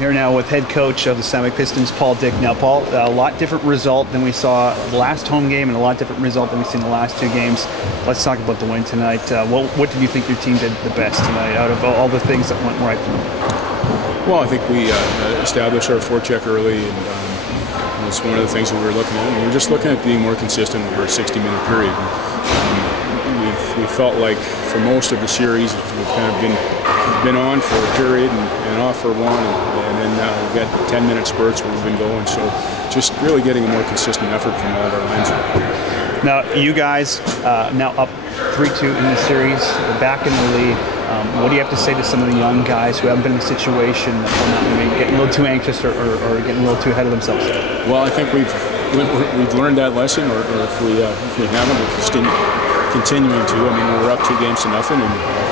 here now with head coach of the Mar17 Pistons, Dyck. Now, Paul, a lot different result than we saw last home game and a lot different result than we've seen the last two games. Let's talk about the win tonight. What did you think your team did the best tonight out of all the things that went right for them? Well, I think we established our forecheck early, and it's one of the things that we were looking at. And we were just looking at being more consistent over a 60-minute period. We felt like for most of the series we've kind of been on for a period and off for one, and then we've got 10-minute spurts where we've been going. So just really getting a more consistent effort from all of our lines. Now, you guys now up 3-2 in the series, back in the lead. What do you have to say to some of the young guys who haven't been in a situation that are not maybe getting a little too anxious or getting a little too ahead of themselves? Well, I think we've learned that lesson, or if we haven't, we're continuing to. I mean, we're up 2-0, and I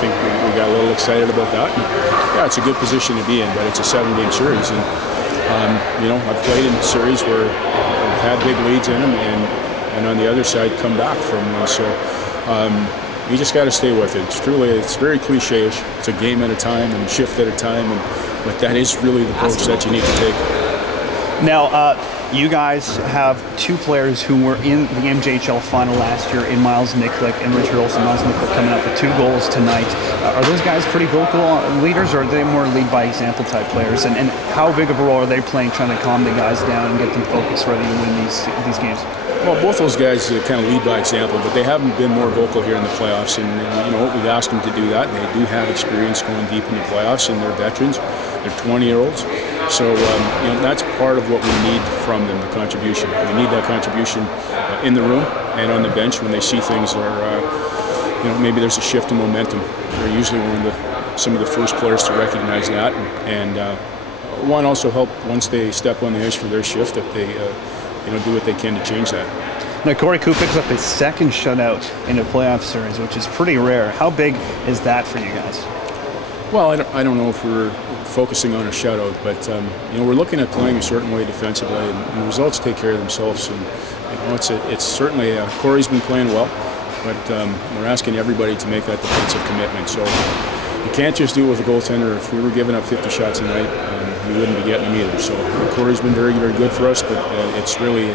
think we got a little excited about that. And, yeah, it's a good position to be in, but it's a 7-game series, and I've played in series where we've had big leads in them, and on the other side come back from one. So you just got to stay with it. It's very cliche-ish. It's a game at a time and shift at a time, but that is really the approach that you need to take. Now, you guys have two players who were in the MJHL final last year in Mar17 and Richard Olsen. Mar17 coming up with 2 goals tonight. Are those guys pretty vocal leaders, or are they more lead by example type players? And how big of a role are they playing trying to calm the guys down and get them focused, ready to win these games? Well, both those guys kind of lead by example, but they haven't been more vocal here in the playoffs. And we've asked them to do that. And they do have experience going deep in the playoffs, and they're veterans. They're 20-year-olds. So that's part of what we need from them, the contribution. We need that contribution in the room and on the bench when they see things are, maybe there's a shift in momentum. They're usually some of the first players to recognize that, and one also help once they step on the ice for their shift that they do what they can to change that. Now, Corey Koo picks up his second shutout in a playoff series, which is pretty rare. How big is that for you guys? Well, I don't know if we're focusing on a shutout, but we're looking at playing a certain way defensively, and the results take care of themselves. And it's certainly Corey's been playing well, but we're asking everybody to make that defensive commitment. So you can't just do it with a goaltender. If we were giving up 50 shots a night, we wouldn't be getting them either. So Corey's been very, very good for us, but it's really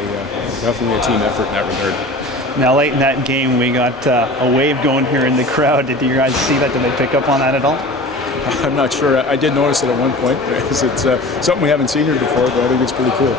definitely a team effort in that regard. Now, late in that game, we got a wave going here in the crowd. Did you guys see that? Did they pick up on that at all? I'm not sure. I did notice it at one point. It's something we haven't seen here before, but I think it's pretty cool.